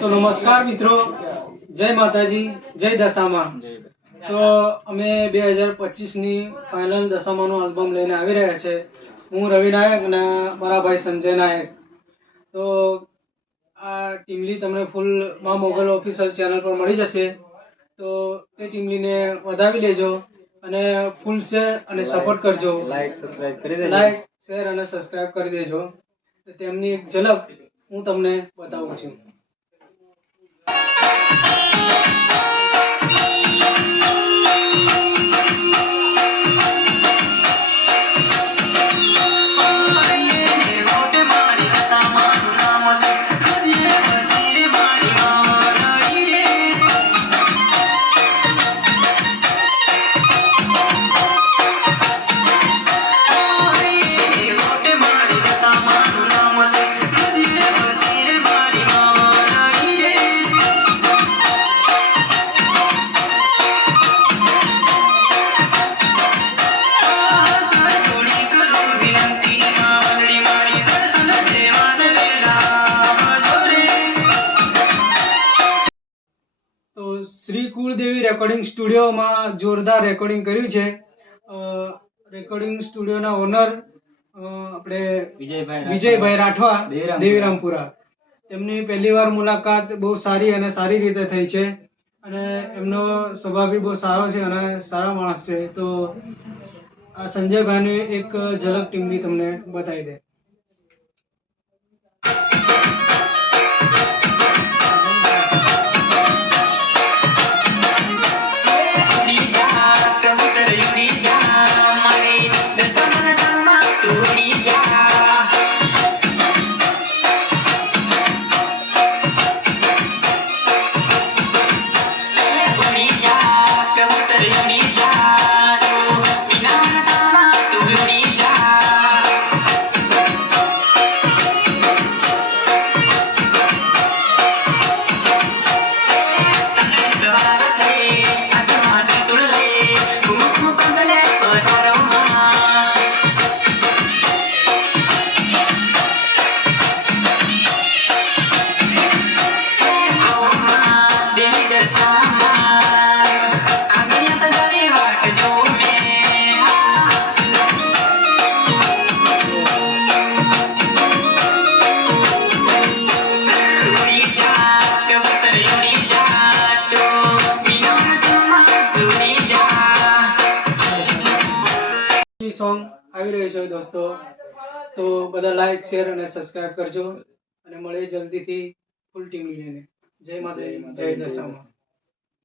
તો નમસ્કાર મિત્રો. જય માતાજી જય દશામાં તો અમે બે હજાર પચીસની ફાઇનલ દશામાનું આલ્બમ લઈને આવી રહ્યા છે. હું રવિ નાયક અને મારા ભાઈ સંજય નાયક. તો આ ટીમલી તમને ફૂલમાં મોગલ ઓફિશિયલ ચેનલ પર મળી જશે. તો તે ટીમલીને વધાવી લેજો અને ફૂલ શેર અને સપોર્ટ કરજો. લાઈક સબસ્ક્રાઇબ કરી દેજો. લાઈક શેર અને સબસ્ક્રાઇબ કરી દેજો. તેમની એક ઝલક હું તમને બતાવું છું. કુળદેવી રેકોર્ડિંગ સ્ટુડિયોમાં જોરદાર રેકોર્ડિંગ કર્યું છે. રેકોર્ડિંગ સ્ટુડિયોના ઓનર આપણે વિજયભાઈ વિજયભાઈ રાઠવા દેવીરામપુરા. દેવીરામપુરા. તેમની પહેલી વાર મુલાકાત બહુ સારી અને સારી રીતે થઈ છે અને એમનો સ્વભાવ બી બહુ સારો છે અને સારા માણસ છે. તો આ સંજયભાઈની એક ઝલક ટીમની તમને બતાવી દે. સોંગ આવી રહ્યું છે દોસ્તો. તો બધા લાઈક શેર અને સબસ્ક્રાઇબ કરજો અને મળીએ જલ્દીથી ફૂલ ટીમ લઈને. જય માતાજી, જય દશામાં.